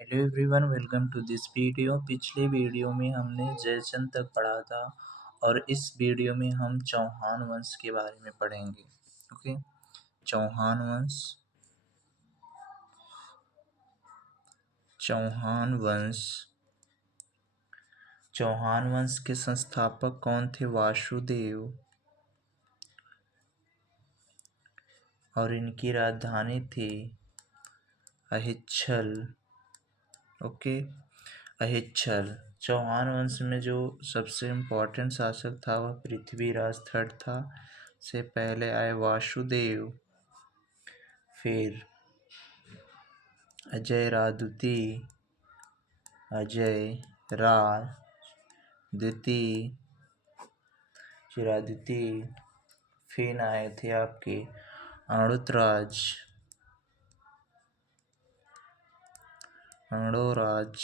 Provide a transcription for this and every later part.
Hello everyone, welcome to this video. पिछले video में हमने जयचंद तक पढ़ा था और इस वीडियो में हम चौहान वंश के बारे में पढ़ेंगे। ओके, चौहान वंश। चौहान वंश के संस्थापक कौन थे? वासुदेव। और इनकी राजधानी थी अहिच्छल। ओके, अहिच्छल। चौहान वंश में जो सबसे इम्पोर्टेंट शासक था वह पृथ्वीराज थर्ड था। से पहले आए वासुदेव, फिर अजय राज द्वितीय, फिर आए थे आपके अणोराज,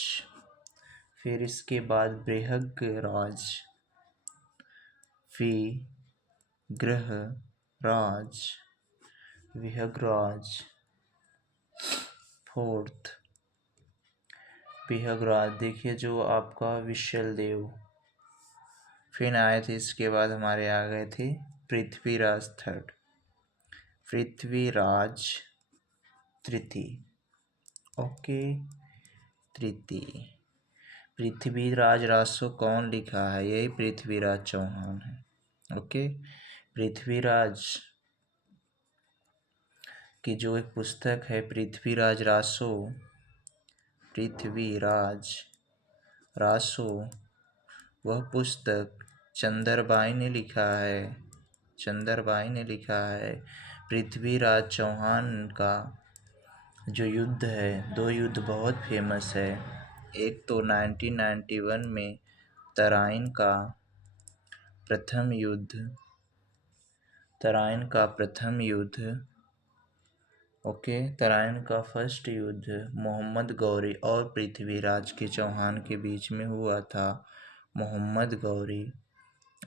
फिर इसके बाद बृहद्राज, विहगराज, फोर्थ विहगराज। देखिए जो आपका विशल देव। फिर आए थे इसके बाद हमारे आ गए थे पृथ्वीराज थर्ड, पृथ्वीराज तृतीय। ओके, तृतीय। पृथ्वीराज रासो कौन लिखा है? यही पृथ्वीराज चौहान है। ओके, पृथ्वीराज की जो एक पुस्तक है पृथ्वीराज रासो, वह पुस्तक चंदरबाई ने लिखा है। पृथ्वीराज चौहान का जो युद्ध है, दो युद्ध बहुत फेमस है। एक तो 1991 में तराइन का प्रथम युद्ध। ओके, तराइन का फर्स्ट युद्ध मोहम्मद गौरी और पृथ्वीराज के चौहान के बीच में हुआ था। मोहम्मद गौरी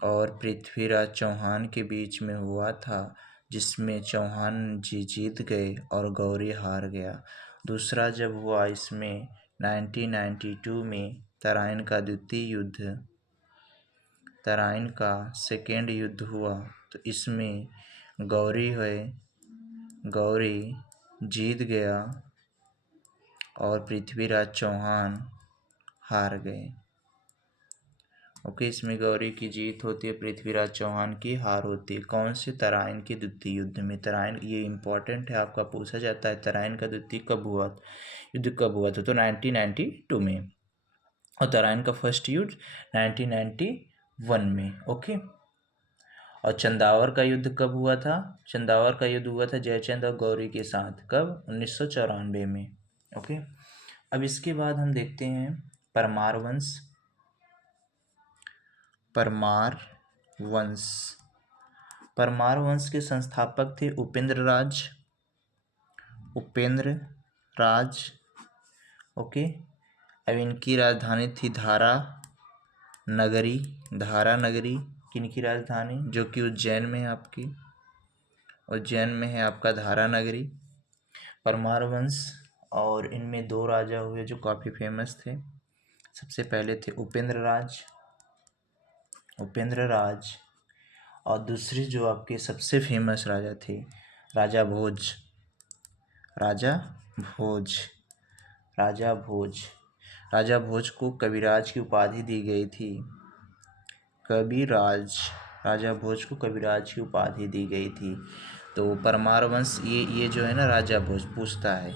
और पृथ्वीराज चौहान के बीच में हुआ था, जिसमें चौहान जी जीत गए और गौरी हार गया। दूसरा जब हुआ इसमें 1992 में तराइन का सेकेंड युद्ध हुआ, तो इसमें गौरी जीत गया और पृथ्वीराज चौहान हार गए। ओके, इसमें गौरी की जीत होती है, पृथ्वीराज चौहान की हार होती है। कौन से? तराइन के द्वितीय युद्ध में। तराइन ये इम्पोर्टेंट है, आपका पूछा जाता है तराइन का द्वितीय युद्ध कब हुआ था? तो 1992 में। और तराइन का फर्स्ट युद्ध 1991 में। ओके, और चंदावर का युद्ध कब हुआ था? चंदावर का युद्ध हुआ था जयचंद और गौरी के साथ। कब? 1994 में। ओके, अब इसके बाद हम देखते हैं परमार वंश के संस्थापक थे उपेंद्र राज। ओके, अब इनकी राजधानी थी धारा नगरी। किनकी राजधानी? जो कि उज्जैन में है आपका धारा नगरी। परमार वंश, और इनमें दो राजा हुए जो काफ़ी फेमस थे। सबसे पहले थे उपेंद्र राज, और दूसरे जो आपके सबसे फेमस राजा थे राजा भोज को कविराज की उपाधि दी गई थी। राजा भोज को कविराज की उपाधि दी गई थी। तो परमार वंश ये जो है ना, राजा भोज पूछता है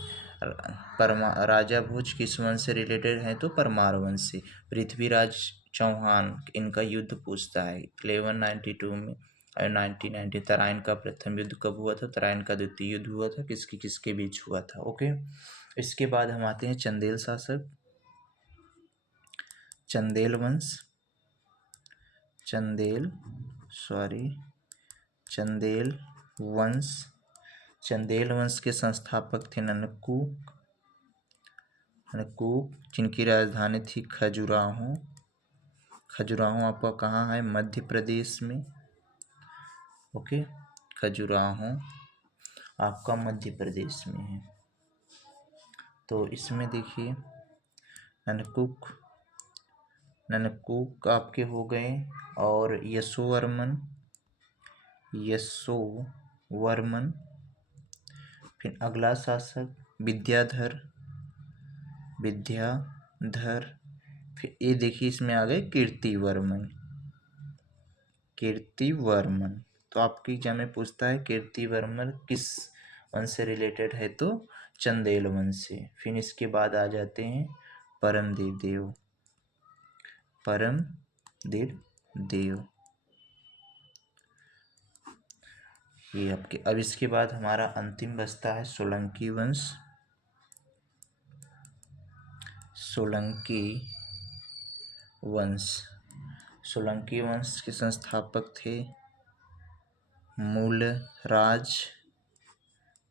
राजा भोज किस वंश से रिलेटेड है? तो परमार वंश से। पृथ्वीराज चौहान इनका युद्ध पूछता है 1192 में। और 1990 तराइन का प्रथम युद्ध कब हुआ था? तराइन का द्वितीय युद्ध हुआ था, किसके बीच हुआ था? ओके, इसके बाद हम आते हैं चंदेल शासक, चंदेल वंश के संस्थापक थे ननकूक, जिनकी राजधानी थी खजुराहो आपका कहाँ है? मध्य प्रदेश में। ओके, खजुराहो आपका मध्य प्रदेश में है। तो इसमें देखिए ननकुक आपके हो गए। और यशोवर्मन। फिर अगला शासक विद्याधर। फिर ये देखिए इसमें आ गए कीर्तिवर्मन। तो आपके एग्जाम में पूछता है कीर्तिवर्मन किस वंश से रिलेटेड है, तो चंदेल वंश से। फिर इसके बाद आ जाते हैं परमदेव देव। ये आपके। अब इसके बाद हमारा अंतिम बचता है सोलंकी वंश। सोलंकी वंश के संस्थापक थे मूलराज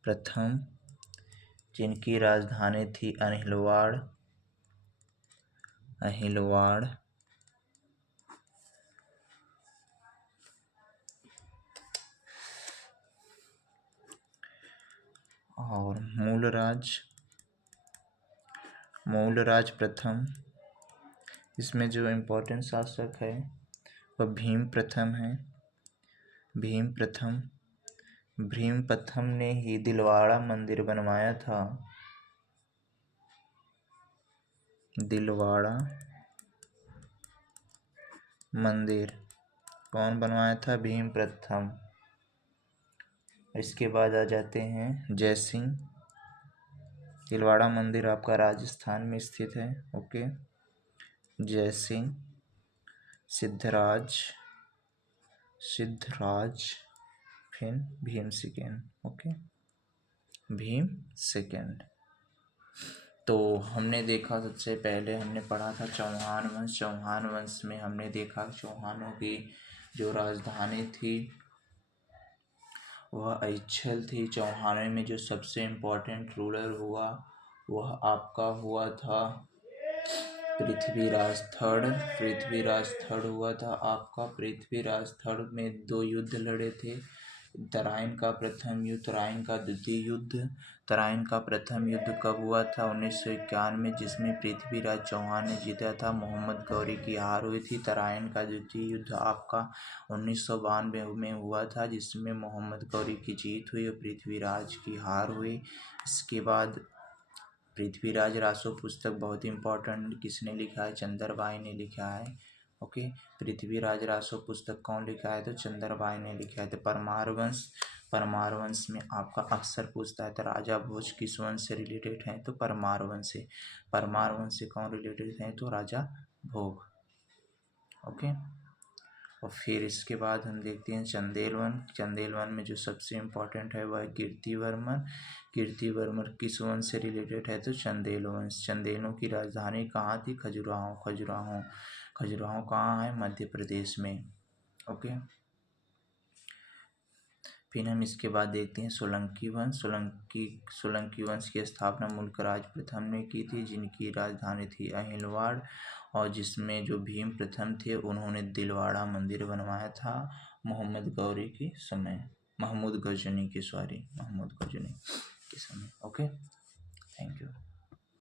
प्रथम, जिनकी राजधानी थी अहिलवाड़। और मूलराज प्रथम, इसमें जो इम्पोर्टेंट शासक है वह भीम प्रथम है। भीम प्रथम ने ही दिलवाड़ा मंदिर बनवाया था। दिलवाड़ा मंदिर कौन बनवाया था? भीम प्रथम। इसके बाद आ जाते हैं जयसिंह। दिलवाड़ा मंदिर आपका राजस्थान में स्थित है। ओके। जयसिंह, सिद्धराज, फिर Bhim second. Okay, Bhim second. तो हमने देखा, सबसे पहले हमने पढ़ा था चौहान वंश। चौहान वंश में हमने देखा चौहानों की जो राजधानी थी वह ऐच्छल थी। चौहानों में जो सबसे इम्पोर्टेंट रूलर हुआ वह आपका हुआ था पृथ्वीराज थर्ड हुआ था आपका। पृथ्वीराज थर्ड में 2 युद्ध लड़े थे। तराइन का प्रथम युद्ध, तराइन का द्वितीय युद्ध। तराइन का प्रथम युद्ध कब हुआ था? 1951 में, जिसमें पृथ्वीराज चौहान ने जीता था, मोहम्मद गौरी की हार हुई थी। तराइन का द्वितीय युद्ध आपका 1992 में हुआ था, जिसमें मोहम्मद गौरी की जीत हुई और पृथ्वीराज की हार हुई। इसके बाद पृथ्वीराज रासो पुस्तक बहुत इम्पोर्टेंट, किसने लिखा है? चंद्रबाई ने लिखा है। ओके। पृथ्वीराज रासो पुस्तक कौन लिखा है? तो चंद्रबाई ने लिखा है। तो परमार वंश में आपका अक्सर पूछता है तो राजा भोज किस वंश से रिलेटेड है? तो परमार वंश से। परमार वंश से कौन रिलेटेड है? तो राजा भोग। ओके। और फिर इसके बाद हम देखते हैं चंदेल वन में जो सबसे इम्पोर्टेंट है वह है कीर्तिवर्मन। कीर्तिवर्मन किस वंश से रिलेटेड है? तो चंदेल वंश। चंदेलों की राजधानी कहाँ थी? खजुराहो कहाँ है? मध्य प्रदेश में। ओके। फिर हम इसके बाद देखते हैं सोलंकी वंश। सोलंकी वंश की स्थापना मुल्कराज प्रथम ने की थी, जिनकी राजधानी थी अहिलवाड़, और जिसमें जो भीम प्रथम थे उन्होंने दिलवाड़ा मंदिर बनवाया था महमूद गजनी के समय। Okay, thank you.